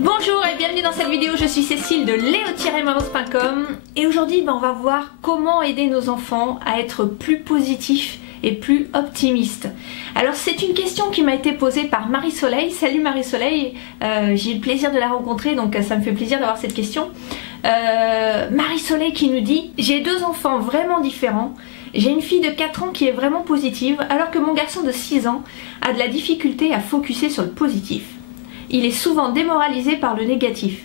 Bonjour et bienvenue dans cette vidéo, je suis Cécile de leo-manos.com et aujourd'hui on va voir comment aider nos enfants à être plus positifs et plus optimistes. Alors c'est une question qui m'a été posée par Marie-Soleil. Salut Marie-Soleil, j'ai eu le plaisir de la rencontrer donc ça me fait plaisir d'avoir cette question. Marie-Soleil qui nous dit: j'ai deux enfants vraiment différents. J'ai une fille de 4 ans qui est vraiment positive alors que mon garçon de 6 ans a de la difficulté à focuser sur le positif. Il est souvent démoralisé par le négatif.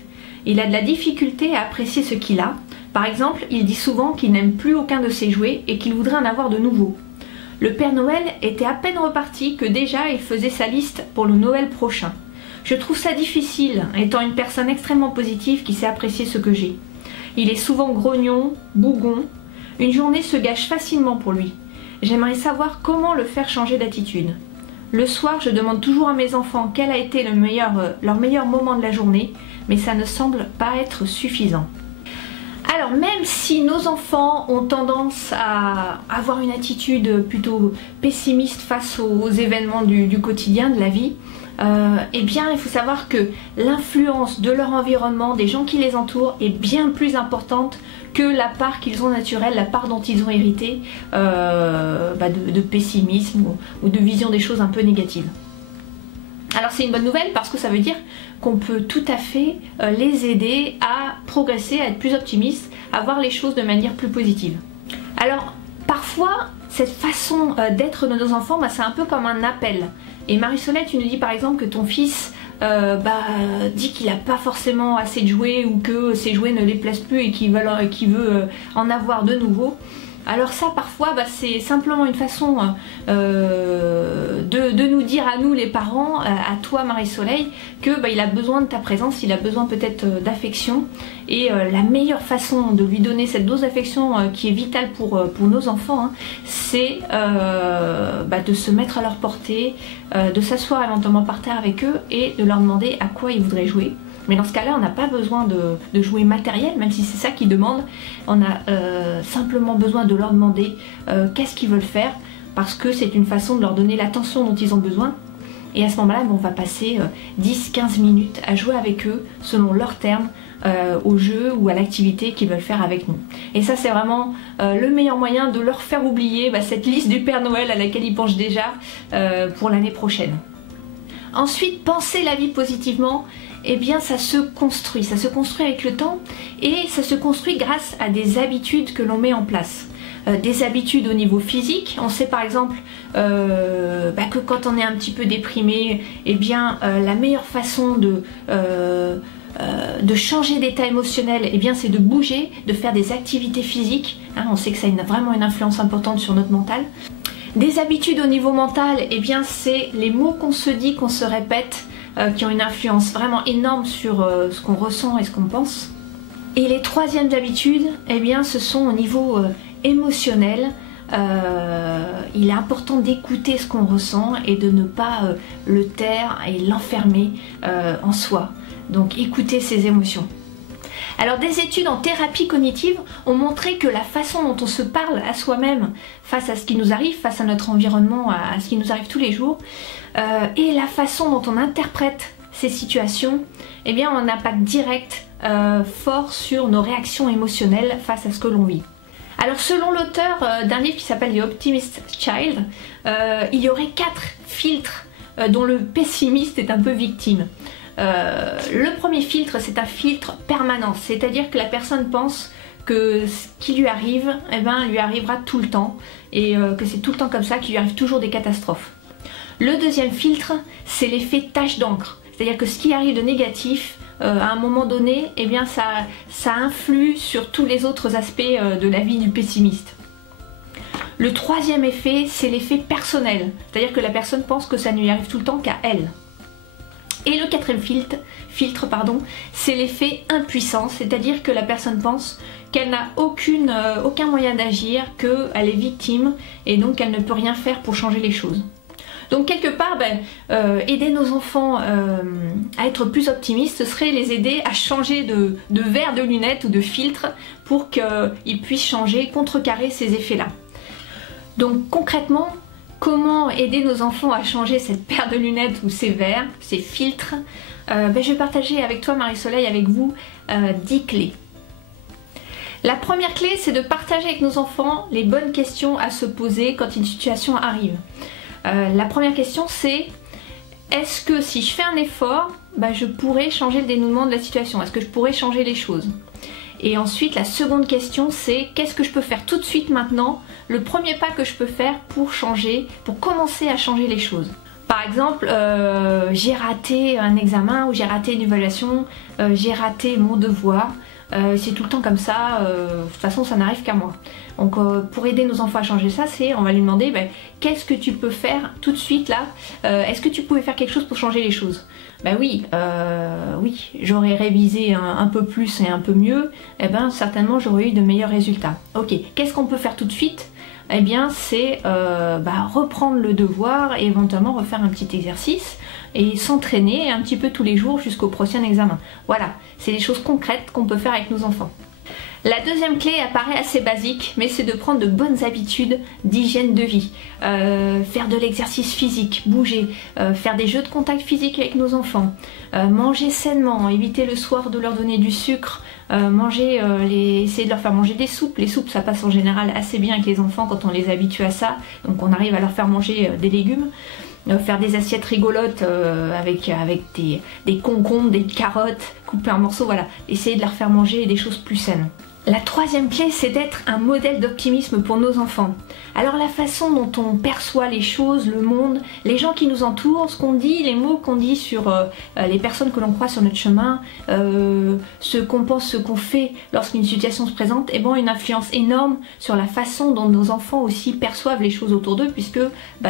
Il a de la difficulté à apprécier ce qu'il a. Par exemple, il dit souvent qu'il n'aime plus aucun de ses jouets et qu'il voudrait en avoir de nouveaux. Le Père Noël était à peine reparti que déjà il faisait sa liste pour le Noël prochain. Je trouve ça difficile, étant une personne extrêmement positive qui sait apprécier ce que j'ai. Il est souvent grognon, bougon. Une journée se gâche facilement pour lui. J'aimerais savoir comment le faire changer d'attitude. Le soir, je demande toujours à mes enfants quel a été leur meilleur moment de la journée, mais ça ne semble pas être suffisant. Alors même si nos enfants ont tendance à avoir une attitude plutôt pessimiste face aux événements du quotidien, de la vie, eh bien il faut savoir que l'influence de leur environnement, des gens qui les entourent, est bien plus importante que la part qu'ils ont naturelle, la part dont ils ont hérité de pessimisme ou de vision des choses un peu négatives. Alors c'est une bonne nouvelle parce que ça veut dire qu'on peut tout à fait les aider à progresser, à être plus optimistes, à voir les choses de manière plus positive. Alors parfois cette façon d'être de nos enfants, c'est un peu comme un appel. Et Marie-Soleil, tu nous dis par exemple que ton fils dit qu'il n'a pas forcément assez de jouets ou que ses jouets ne les plaisent plus et qu'il veut en avoir de nouveaux. Alors ça parfois c'est simplement une façon de nous dire à nous les parents, à toi Marie-Soleil, que il a besoin de ta présence, il a besoin peut-être d'affection et la meilleure façon de lui donner cette dose d'affection qui est vitale pour nos enfants, c'est de se mettre à leur portée, de s'asseoir éventuellement par terre avec eux et de leur demander à quoi ils voudraient jouer. Mais dans ce cas-là, on n'a pas besoin de jouer matériel, même si c'est ça qu'ils demandent. On a simplement besoin de leur demander qu'est-ce qu'ils veulent faire, parce que c'est une façon de leur donner l'attention dont ils ont besoin. Et à ce moment-là, on va passer 10-15 minutes à jouer avec eux, selon leurs termes, au jeu ou à l'activité qu'ils veulent faire avec nous. Et ça, c'est vraiment le meilleur moyen de leur faire oublier cette liste du Père Noël à laquelle ils pensent déjà pour l'année prochaine. Ensuite, penser la vie positivement, eh bien ça se construit avec le temps et ça se construit grâce à des habitudes que l'on met en place. Des habitudes au niveau physique, on sait par exemple que quand on est un petit peu déprimé, eh bien la meilleure façon de changer d'état émotionnel, eh bien c'est de bouger, de faire des activités physiques. On sait que ça a vraiment une influence importante sur notre mental. Des habitudes au niveau mental, eh bien c'est les mots qu'on se dit, qu'on se répète, qui ont une influence vraiment énorme sur ce qu'on ressent et ce qu'on pense. Et les troisièmes habitudes, eh bien ce sont au niveau émotionnel. Il est important d'écouter ce qu'on ressent et de ne pas le taire et l'enfermer en soi. Donc écouter ses émotions. Alors des études en thérapie cognitive ont montré que la façon dont on se parle à soi-même face à ce qui nous arrive, face à notre environnement, à ce qui nous arrive tous les jours, et la façon dont on interprète ces situations, eh bien, ont un impact direct fort sur nos réactions émotionnelles face à ce que l'on vit. Alors selon l'auteur d'un livre qui s'appelle The Optimist Child, il y aurait 4 filtres dont le pessimiste est un peu victime. Le premier filtre, c'est un filtre permanent, c'est-à-dire que la personne pense que ce qui lui arrive, lui arrivera tout le temps et que c'est tout le temps comme ça, qu'il lui arrive toujours des catastrophes. Le deuxième filtre, c'est l'effet tache d'encre, c'est-à-dire que ce qui arrive de négatif, à un moment donné, eh bien ça influe sur tous les autres aspects de la vie du pessimiste. Le troisième effet, c'est l'effet personnel, c'est-à-dire que la personne pense que ça ne lui arrive tout le temps qu'à elle. Et le quatrième filtre, c'est l'effet impuissance, c'est-à-dire que la personne pense qu'elle n'a aucun moyen d'agir, qu'elle est victime et donc qu'elle ne peut rien faire pour changer les choses. Donc quelque part, aider nos enfants à être plus optimistes, ce serait les aider à changer de verre de lunettes ou de filtre pour qu'ils puissent changer, contrecarrer ces effets-là. Donc concrètement, comment aider nos enfants à changer cette paire de lunettes ou ces verres, ces filtres? je vais partager avec toi, Marie-Soleil, avec vous, 10 clés. La première clé, c'est de partager avec nos enfants les bonnes questions à se poser quand une situation arrive. La première question, c'est: est-ce que si je fais un effort, je pourrais changer le dénouement de la situation? Est-ce que je pourrais changer les choses? Et ensuite, la seconde question, c'est: qu'est-ce que je peux faire tout de suite maintenant? Le premier pas que je peux faire pour changer, pour commencer à changer les choses. Par exemple, j'ai raté un examen ou j'ai raté une évaluation, j'ai raté mon devoir. C'est tout le temps comme ça, de toute façon ça n'arrive qu'à moi. Donc pour aider nos enfants à changer ça, on va lui demander qu'est-ce que tu peux faire tout de suite là? Est-ce que tu pouvais faire quelque chose pour changer les choses? Oui, j'aurais révisé un peu plus et un peu mieux, certainement j'aurais eu de meilleurs résultats. Ok, qu'est-ce qu'on peut faire tout de suite? C'est reprendre le devoir et éventuellement refaire un petit exercice et s'entraîner un petit peu tous les jours jusqu'au prochain examen. Voilà, c'est des choses concrètes qu'on peut faire avec nos enfants. La deuxième clé apparaît assez basique, mais c'est de prendre de bonnes habitudes d'hygiène de vie. Faire de l'exercice physique, bouger, faire des jeux de contact physique avec nos enfants, manger sainement, éviter le soir de leur donner du sucre, essayer de leur faire manger des soupes. Les soupes, ça passe en général assez bien avec les enfants quand on les habitue à ça, donc on arrive à leur faire manger des légumes. Faire des assiettes rigolotes avec des concombres, des carottes coupées en morceaux, voilà. Essayer de leur faire manger des choses plus saines. La troisième clé, c'est d'être un modèle d'optimisme pour nos enfants. Alors la façon dont on perçoit les choses, le monde, les gens qui nous entourent, ce qu'on dit, les mots qu'on dit sur les personnes que l'on croise sur notre chemin, ce qu'on pense, ce qu'on fait lorsqu'une situation se présente, une influence énorme sur la façon dont nos enfants aussi perçoivent les choses autour d'eux, puisque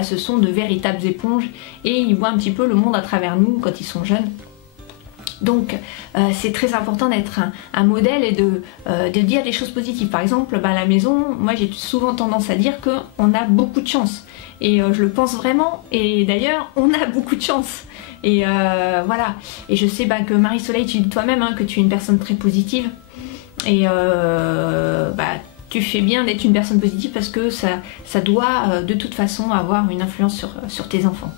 ce sont de véritables éponges et ils voient un petit peu le monde à travers nous quand ils sont jeunes. Donc c'est très important d'être un modèle et de dire des choses positives. Par exemple, à la maison, moi j'ai souvent tendance à dire qu'on a beaucoup de chance. Et je le pense vraiment, et d'ailleurs on a beaucoup de chance. Et voilà, et je sais que Marie-Soleil, tu dis toi-même que tu es une personne très positive. Et tu fais bien d'être une personne positive parce que ça doit de toute façon avoir une influence sur tes enfants.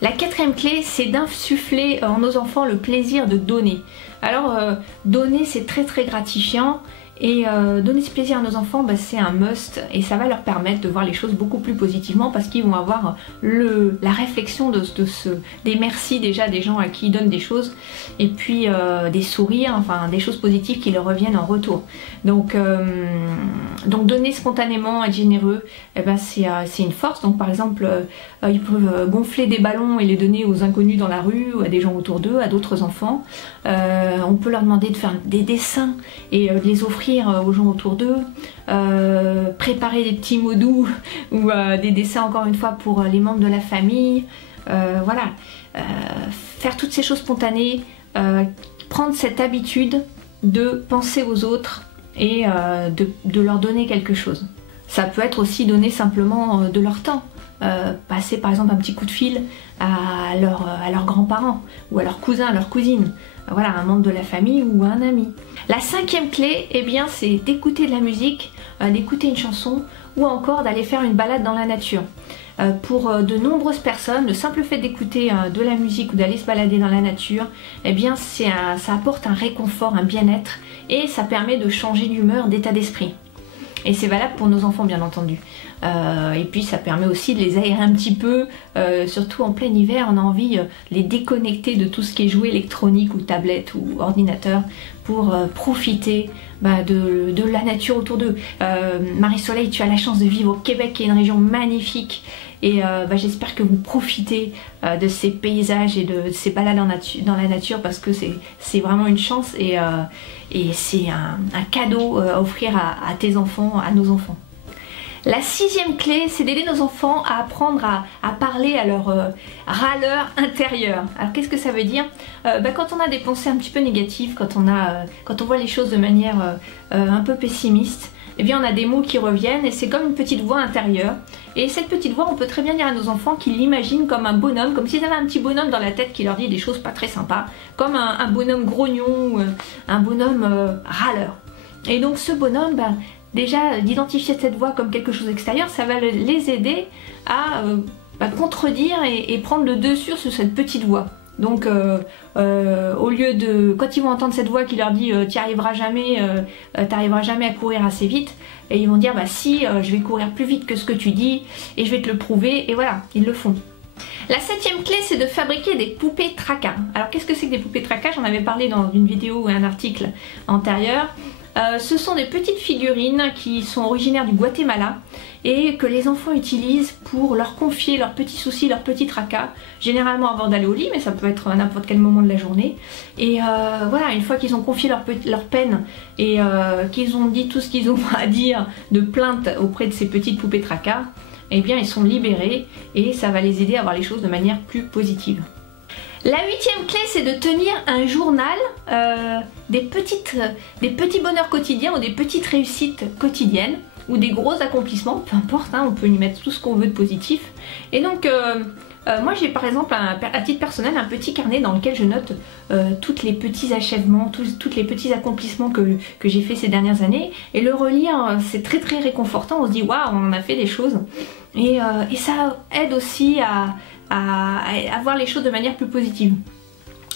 La quatrième clé, c'est d'insuffler en nos enfants le plaisir de donner. Alors, donner, c'est très très gratifiant. Et donner ce plaisir à nos enfants, c'est un must et ça va leur permettre de voir les choses beaucoup plus positivement parce qu'ils vont avoir la réflexion des merci déjà des gens à qui ils donnent des choses et puis des sourires, enfin des choses positives qui leur reviennent en retour. Donc donner spontanément, être généreux, c'est une force. Donc par exemple, ils peuvent gonfler des ballons et les donner aux inconnus dans la rue ou à des gens autour d'eux, à d'autres enfants. On peut leur demander de faire des dessins et de les offrir aux gens autour d'eux, préparer des petits mots doux ou des dessins encore une fois pour les membres de la famille, voilà, faire toutes ces choses spontanées, prendre cette habitude de penser aux autres et de leur donner quelque chose. Ça peut être aussi donner simplement de leur temps, passer par exemple un petit coup de fil à leurs grands-parents ou à leurs cousins, à leurs cousines, voilà, un membre de la famille ou un ami. La cinquième clé, c'est d'écouter de la musique, d'écouter une chanson ou encore d'aller faire une balade dans la nature. Pour de nombreuses personnes, le simple fait d'écouter de la musique ou d'aller se balader dans la nature, ça apporte un réconfort, un bien-être et ça permet de changer d'humeur, d'état d'esprit. Et c'est valable pour nos enfants bien entendu. Et puis ça permet aussi de les aérer un petit peu, surtout en plein hiver, on a envie de les déconnecter de tout ce qui est jouet électronique ou tablette ou ordinateur pour profiter de la nature autour d'eux. Marie-Soleil, tu as la chance de vivre au Québec qui est une région magnifique et j'espère que vous profitez de ces paysages et de ces balades dans la nature parce que c'est vraiment une chance et c'est un cadeau à offrir à tes enfants, à nos enfants. La sixième clé, c'est d'aider nos enfants à apprendre à parler à leur râleur intérieur. Alors qu'est-ce que ça veut dire? Quand on a des pensées un petit peu négatives, quand on voit les choses de manière un peu pessimiste, on a des mots qui reviennent et c'est comme une petite voix intérieure. Et cette petite voix, on peut très bien dire à nos enfants qu'ils l'imaginent comme un bonhomme, comme s'ils avaient un petit bonhomme dans la tête qui leur dit des choses pas très sympas, comme un bonhomme grognon ou un bonhomme râleur. Et donc ce bonhomme, déjà d'identifier cette voix comme quelque chose d'extérieur, ça va les aider à contredire et prendre le dessus sur cette petite voix. Donc au lieu de, quand ils vont entendre cette voix qui leur dit t'y arriveras jamais, t'arriveras jamais à courir assez vite, et ils vont dire bah si, je vais courir plus vite que ce que tu dis et je vais te le prouver, et voilà, ils le font. La 7e clé, c'est de fabriquer des poupées tracas. Alors qu'est-ce que c'est que des poupées tracas? J'en avais parlé dans une vidéo ou un article antérieur. Ce sont des petites figurines qui sont originaires du Guatemala et que les enfants utilisent pour leur confier leurs petits soucis, leurs petits tracas, généralement avant d'aller au lit, mais ça peut être à n'importe quel moment de la journée. Et voilà, une fois qu'ils ont confié leur peine et qu'ils ont dit tout ce qu'ils ont à dire de plainte auprès de ces petites poupées tracas, eh bien ils sont libérés et ça va les aider à voir les choses de manière plus positive. La 8e clé, c'est de tenir un journal des petits bonheurs quotidiens ou des petites réussites quotidiennes ou des gros accomplissements, peu importe, hein, on peut y mettre tout ce qu'on veut de positif. Et donc moi j'ai par exemple à titre personnel un petit carnet dans lequel je note tous les petits achèvements, tous les petits accomplissements que j'ai fait ces dernières années, et le relire c'est très très réconfortant, on se dit waouh, on en a fait des choses, et ça aide aussi à voir les choses de manière plus positive.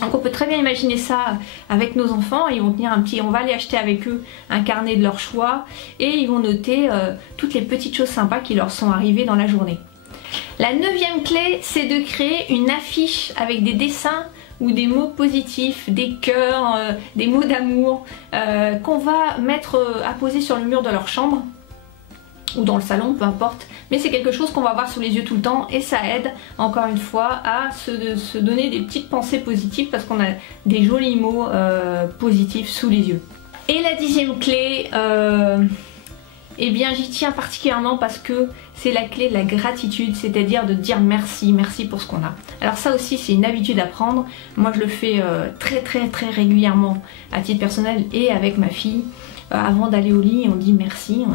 Donc on peut très bien imaginer ça avec nos enfants, ils vont tenir on va aller acheter avec eux un carnet de leur choix et ils vont noter toutes les petites choses sympas qui leur sont arrivées dans la journée. La 9e clé, c'est de créer une affiche avec des dessins ou des mots positifs, des cœurs, des mots d'amour qu'on va mettre à poser sur le mur de leur chambre ou dans le salon, peu importe, mais c'est quelque chose qu'on va avoir sous les yeux tout le temps et ça aide encore une fois à se donner des petites pensées positives parce qu'on a des jolis mots positifs sous les yeux. Et la 10e clé, eh bien j'y tiens particulièrement parce que c'est la clé de la gratitude, c'est-à-dire de dire merci, merci pour ce qu'on a. Alors ça aussi c'est une habitude à prendre, moi je le fais très régulièrement à titre personnel et avec ma fille. Avant d'aller au lit, on dit merci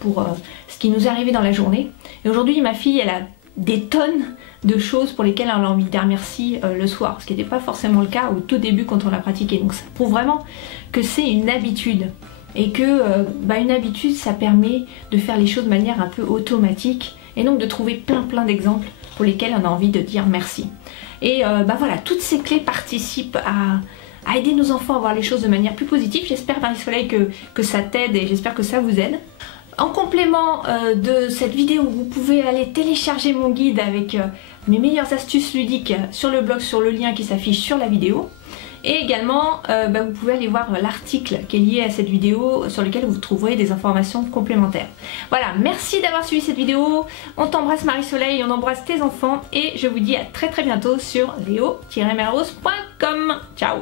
pour ce qui nous est arrivé dans la journée. Et aujourd'hui, ma fille, elle a des tonnes de choses pour lesquelles elle a envie de dire merci le soir, ce qui n'était pas forcément le cas au tout début quand on l'a pratiqué. Donc ça prouve vraiment que c'est une habitude et que une habitude, ça permet de faire les choses de manière un peu automatique et donc de trouver plein d'exemples pour lesquels on a envie de dire merci. Et voilà, toutes ces clés participent à aider nos enfants à voir les choses de manière plus positive. J'espère, Marie-Soleil, que ça t'aide et j'espère que ça vous aide. En complément de cette vidéo, vous pouvez aller télécharger mon guide avec mes meilleures astuces ludiques sur le blog, sur le lien qui s'affiche sur la vidéo. Et également, vous pouvez aller voir l'article qui est lié à cette vidéo sur lequel vous trouverez des informations complémentaires. Voilà, merci d'avoir suivi cette vidéo. On t'embrasse Marie-Soleil, on embrasse tes enfants et je vous dis à très bientôt sur leo-merrose.com. Ciao.